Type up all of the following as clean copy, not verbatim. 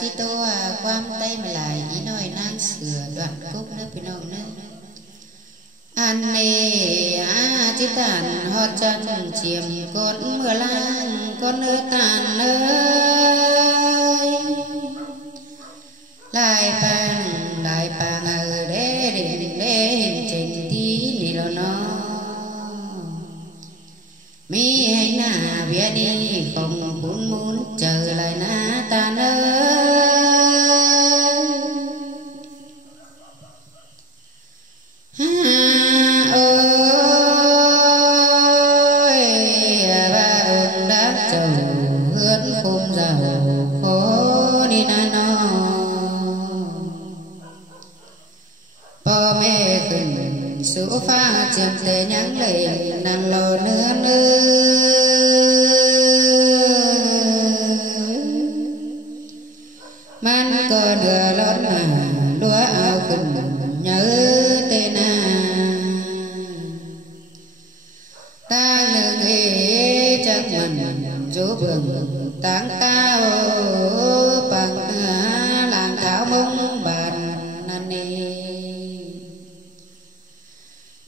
chi tô quam tay mà lại ý nói năng sửa đoạn cúc nữa bên ông nữa an nê chi tàn hót chân chiềm con mưa lang con ơi tàn ơi lại bằng ở để hình trình tí nì lo nó mi hay na bia đi không muốn chờ lại na ta ơi ba ông đã chầu hướn khôn giàu khó đi na nó po mê khừng số pha chiếm tê nhắn lệ nàng lò nữa nữa man có đưa lót mà đua áo khừng nhớ tên ta ngừng ghế chẳng mình chú vườn táng cao bằng làng thảo mông bàn năn nê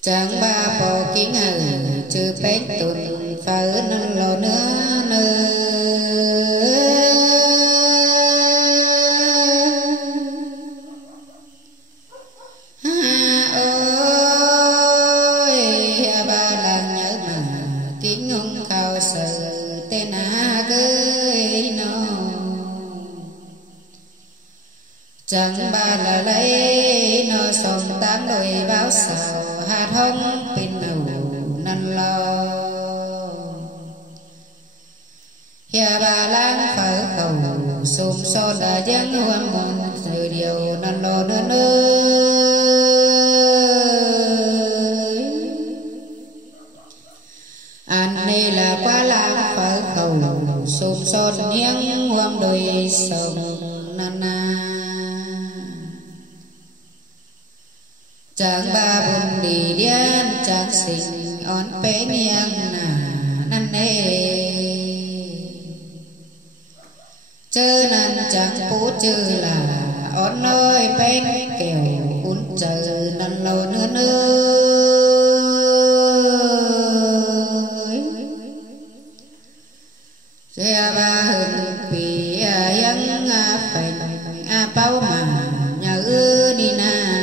chẳng ba bò kính hờ chữ bánh tuần phở nâng lò nữa chẳng ba là lấy nó xong tám đôi báo sào hạt hông pin nầu năn lo nhà bà lang phở cầu xùm son đã dân hoa môn từ điều năn lo nữa nơi anh này là quá lang phở cầu xùm son nhang hoang đôi sông năn chẳng ba bùn đi điên chẳng sinh on bé nghiêng năn nê chớ năn chẳng phú chư là on nơi bánh kèo uốn chờ năn lâu nữa nơi xe ba hừng bị yang phành bao mà nhớ đi na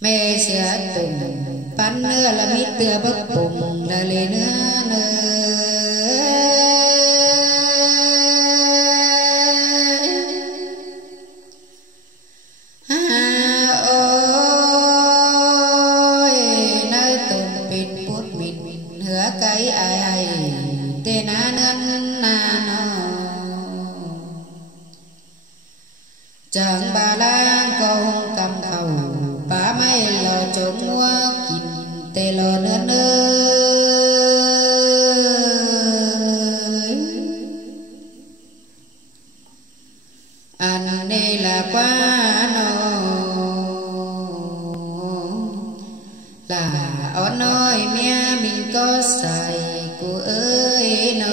mẹ sẽ từng pan nữa là mít tưa bốc bùng là lên nữa ôi nơi tùng pin bút mình hứa cái ai tên nân nó chẳng bà lang công cầm khẩu ba mấy lò trống mua kín tê lò nữa nơi anh đây là quá nó là ón nói mẹ mình có xài cô ơi nó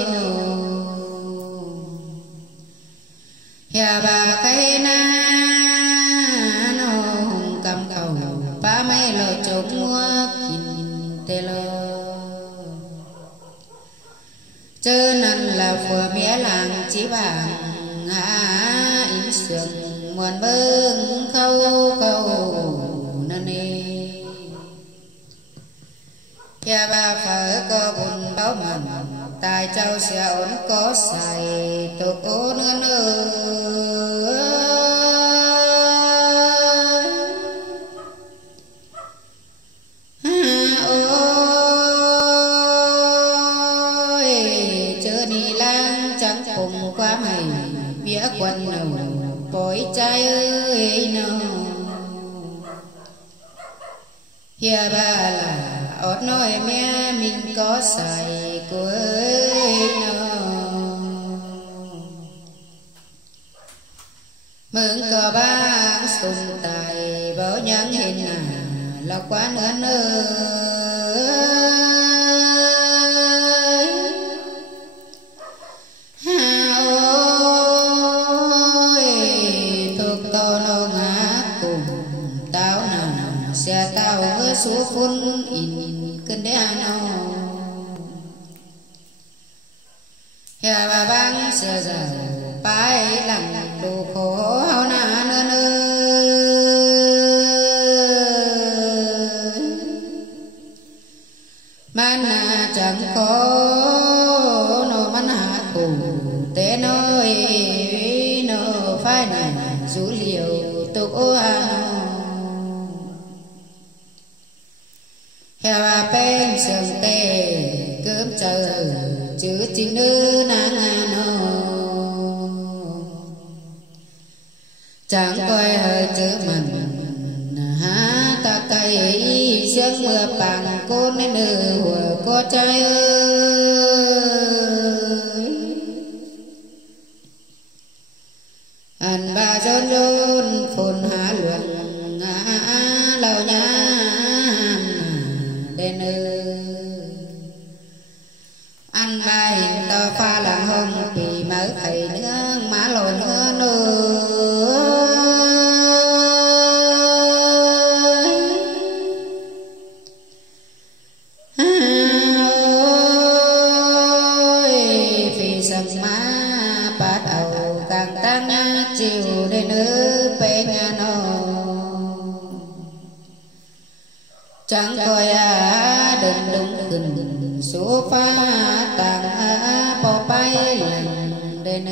nhà bà cái na ba mấy lò trống mua kín tê lò chớ năn là phùa mía làng chỉ bằng in sườn muôn bưng khâu năn nê nhà bà phở có bùn báo mần tài châu sẽ ổn có xài tục ố nữa qua mày bía quần nầu bối trai ơi nầu hiệp ba là ớt nói mẹ mình có xài cô ơi nầu mừng có ba sùng tài bảo nhắn hình là quá nữa nữa ôi số phun in cơn đế nó hè bà băng xưa giờ bài lặng đồ khổ hao na nơ nơ man chẳng có nó man hạ cụ tế nói nó phải là dữ liệu tục ô heo bên sườn tê cướp chờ chữ chính nữ nàng nó chẳng coi hơi chữ mình há ta cây sương mưa bằng cô nên nữ của cô trai ơi anh bà rôn rôn phồn hạ luận lâu nhá đền anh bà hiện to pha làm hôm vì mở thầy nương má lồ nữa nữa vì sầm má bắt đầu càng tăng chiều đền nữ bên nó chẳng coi đừng đúng gần số pha tàng bỏ bay lần đền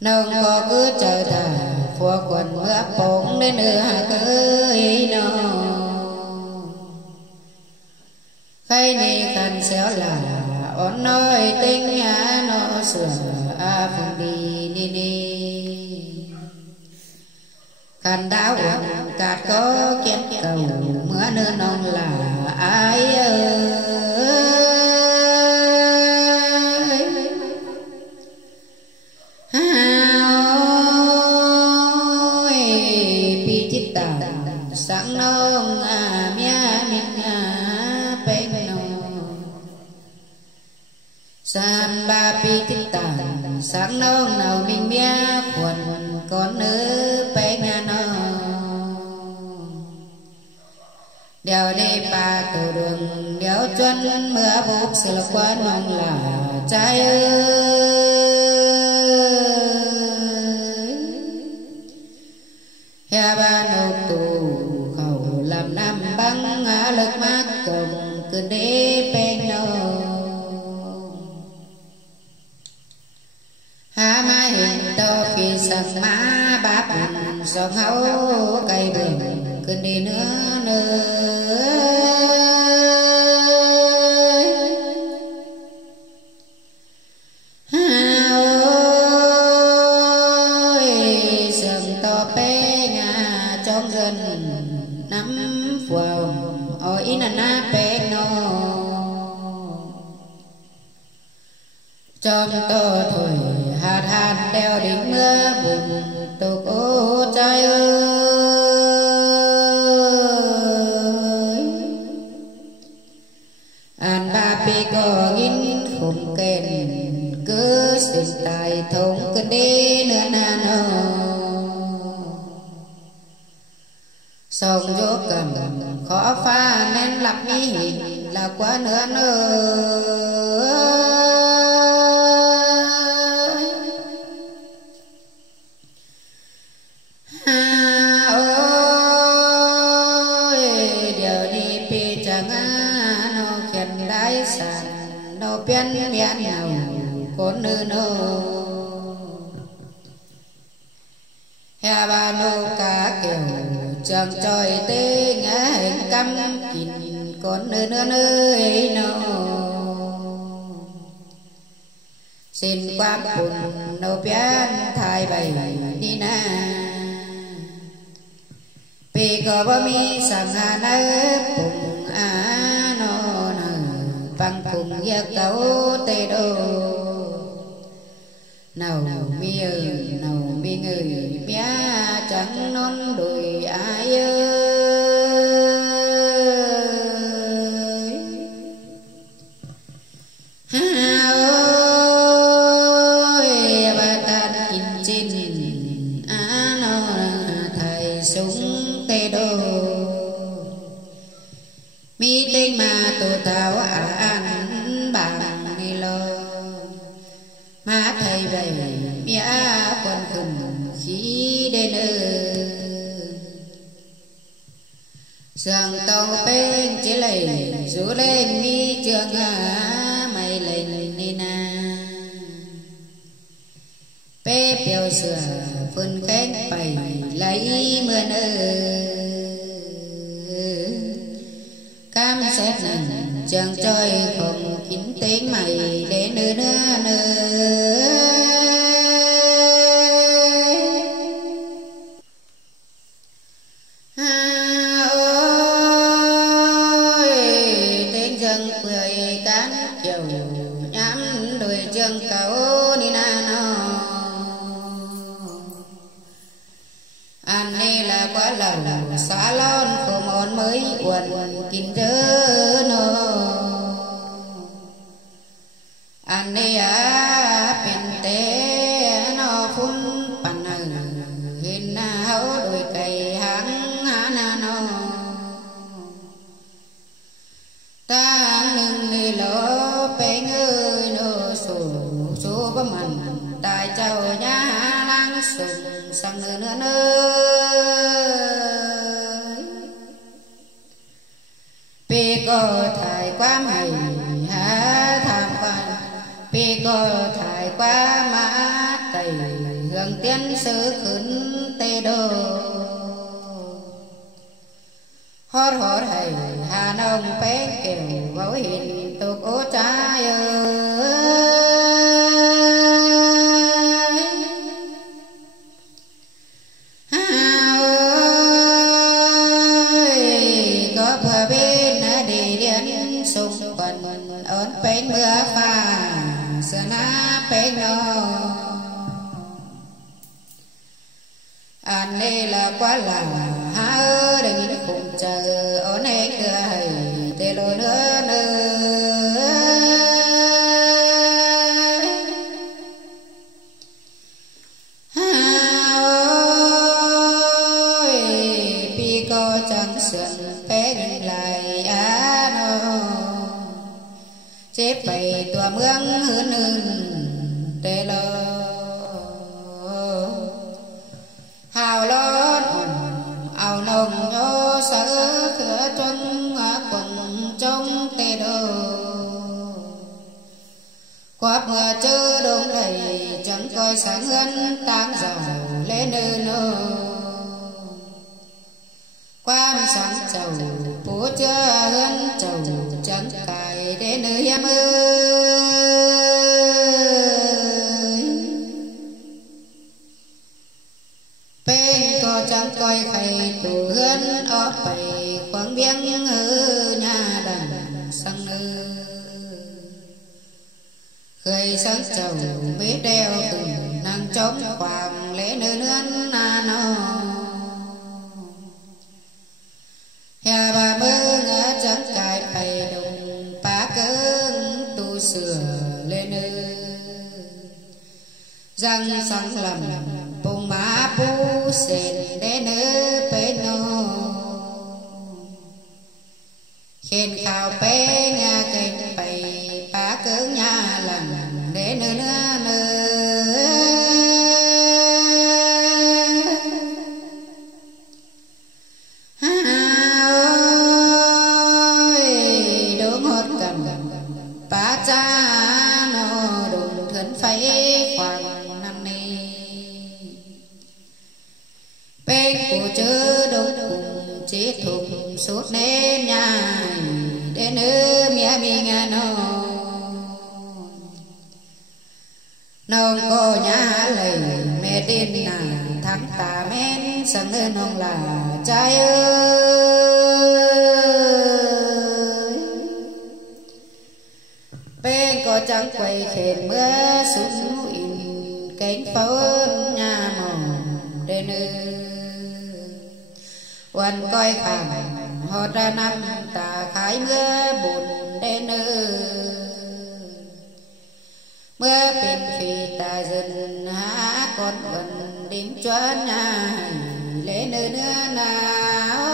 nông có cứ chờ thả phua quần mưa bóng đến nửa cưới nó khay này khăn xéo là ón nói tinh nó sửa phùng đi đi khăn đáo cạt có kiến cầu mưa nơ non là ai ơi pi chít tà sáng non mía mình bên nó san ba pi chít tà sáng non nào mình mía quần con nữ bên nó đèo đi ba từ đường đèo chân mưa bốc sự quan mong là trai ơi hè ba nộp tù khẩu làm năm băng lực mát cùng cơn đế bên nó hà ma hiện to khi sầm má báp sông hấu cây bường cơn đi nữa trong to thổi hạt hạt đeo đỉnh mưa bùn tục ô trai ơi an ba pi có gin khủng kèn cứ sinh tài thống cơn đi nữa na nó sông vô cầm khó pha nên lập mi hình là quá nữa nữa biến miễn nào con nữ nô hè ba nô cá kiểu chẳng trời tê ngã hình căm kín con nữ nô nơi nô xin qua bùn nô biến thay bày đi na vì có bơ mi sang hà nơ bùng nô nơ bằng cùng giấc cấu tê đô nào mi người mía chẳng non đùi ai ơi ơi bà ta in chín nó thầy súng tê đô má thầy về mía quân khừng khí đến sườn tàu bên chỉ lấy rủ lên mi trường mày lên đi na bê biểu sửa phun khét bày lấy mưa cam xét nặng trường chơi không kín tiếng mày đến nữa xóa lon của món mới quần kín đỡ nó anh đi bên té nó phun bàn hình hấu đôi cây hàng hana nó ta nâng đi lỗ bên ơi nó số bấm mạnh tại châu nhà lang sùng sang nữa vì có thải quá mày há tham quan vì có thải quá mã tây hương tiên sư khấn tê đô hót hót hay hà nông bén kêu gấu hình tục ô trái ơi có phở bên đi đến xung quanh ớn bén mưa pha sơ ná bén nó anh đây là quá là há ơ đừng nhìn cùng chờ ớn hên cửa hầy tê lô nữa chế bày tòa mương hơn tê lô hào lon ảo nồng nhô sở cửa trong quần trong tê đô quạt mưa chớ đông đầy chẳng coi sáng hơn tăng giàu lên nô quan sáng chầu bố chưa hơn chầu chẳng cài đến nơi em ơi bên có chẳng coi khay tù hơn ở bầy quảng biếng ở nhà đàn sang nơi khơi sáng chầu biết đeo từng năng chống khoảng lễ nơi nương nó nhà bà mơ ngã chẳng cài bày đồng phá cơn tu sửa lên răng sáng lầm bông má pu sền đến bên nô khen khảo bé nhà kênh bày phá cơn nhà lầm đến cha nó đùng thân phải khoảng năm nay bên của chớ đông cùng chết thùng suốt nên nhà đến nơi mẹ mình nó có nhà lời mẹ tin là thằng ta men sang nơi nông là trai ơi bên có trắng quay khen mưa xuống in cánh phấn nhà mòn đến quan coi khảm họ ra năm ta khái mưa buồn đến mưa bên khi ta dần há con quần đinh choán nhà lễ nơi nữa nào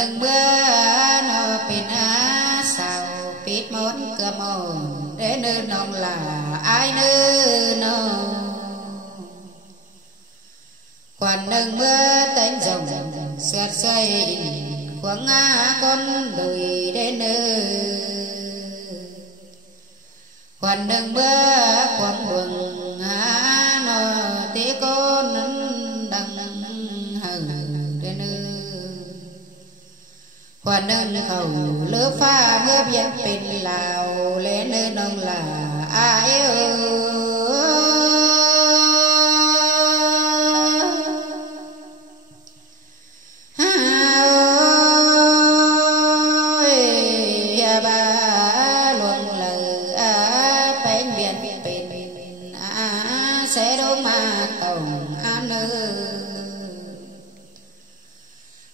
nâng mưa nó pin sao pít món cơ mồ để nơi nông là ai nơi nó quan nâng mưa tánh rồng xoát xoay quăng con đùi đến nơi quan nâng mưa quăng buồn nó tí con đằng hờ đến nơi quan nâng khẩu lứa pha mưa biển pin lào lên nơi nông là ai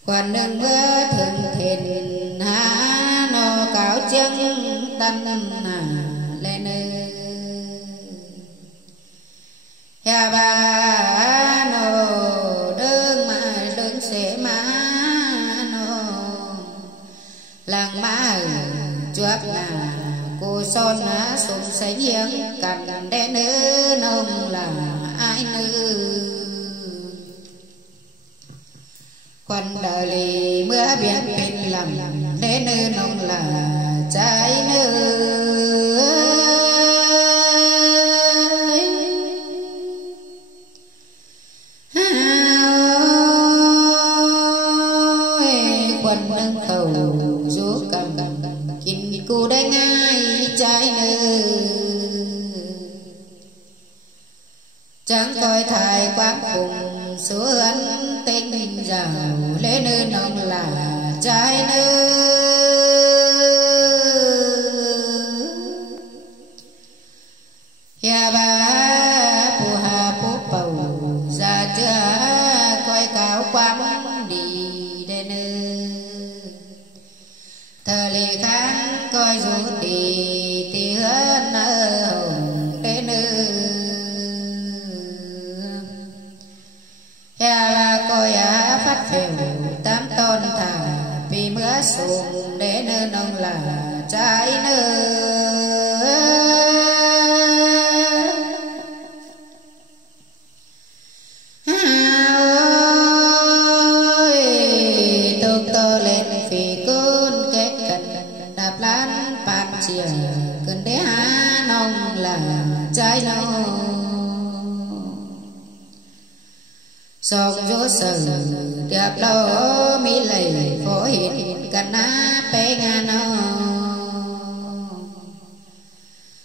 quan nâng mưa thường thìn nó cáo chân tân lên ya ba nó đơn mà đơn sẽ má nó làng má chuột là cô son sùng sánh hiếng cầm đen nữ nông là ai nữ quan đời lì mưa biển bên làm để nơi nông là trái nơi quan nâng khẩu rú cầm kim cu đánh ai trái nơi chẳng coi thải quán cùng số ấn tinh giàu lễ nơi nông là trái nơi ya ba phù hà phú bầu ra chưa coi cáo quán đi đến nơi thờ lì kháng coi rủ đi thì hơn ở hồng đến nơi ya coi phát phiền tám tôn thả vì mưa xuống để nơi nông là trái nơi tục to lên vì cơn kết cận đạp lán bàn chìa cần để nông là trái nông song rô sờ đẹp lo mi lầy phổ hiện cần á pe nga nó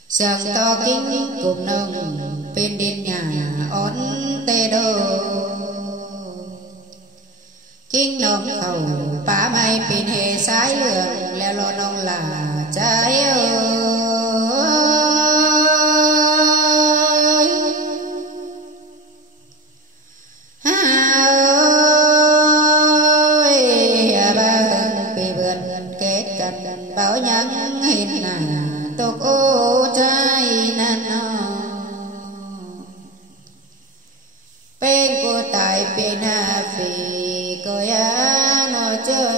sừng to kính cùng nông bên điên nhà ón tê đô kính nông khẩu bá mây bên hệ sái lường leo lo nông là trái bảo nhân hình tục ô trai nan bên của tại bên phi coi nó chớ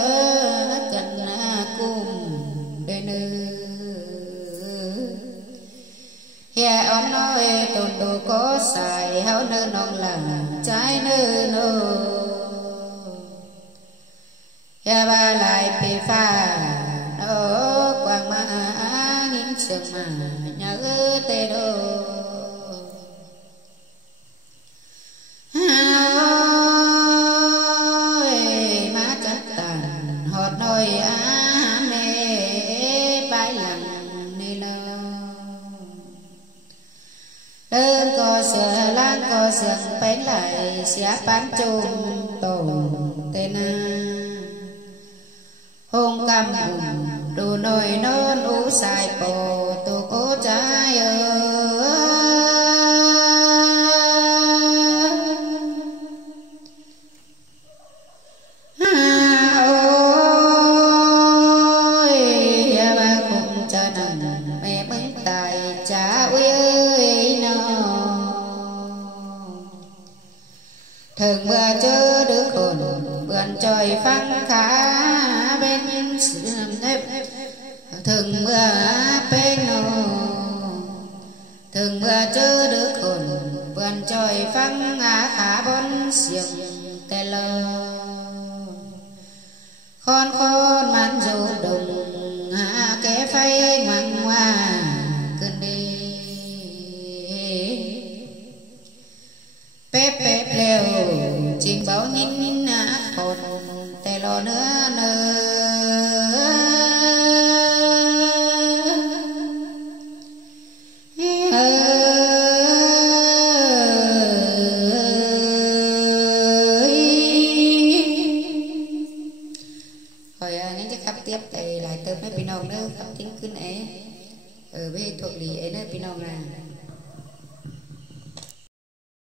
cần cùng đến ya ông nói tồn đồ có xài háo nơi non là trái nơi nô ya ba lại phi pha nó quang ma nghìn sương mà nhớ tê đô má chắc tàn hột nôi mê bãi lặng đi lo đơn có sửa lang có sườn bén lại xé bán chung tổ tên hôn cam hùng đồ nồi nôn ú xài bồ tu cố trái ôi ya ba khung cha nằng mẹ mới tài cha ơi nó thường mưa chớ đứa khôn vườn trời phăng khá thường bữa bên nô thường bữa chớ đứa khôn vườn tròi phăng khá bon xiềng tè lơ con man dù đồng kẻ phay ngoan ngoa cơn đi pép pép leo trình báo nhìn khôn tè lò nữa nơ tiếp lại tới mấy bên ông nữa khắp tiếng cứ né ở bên thuộc lý ấy nữa bên ông là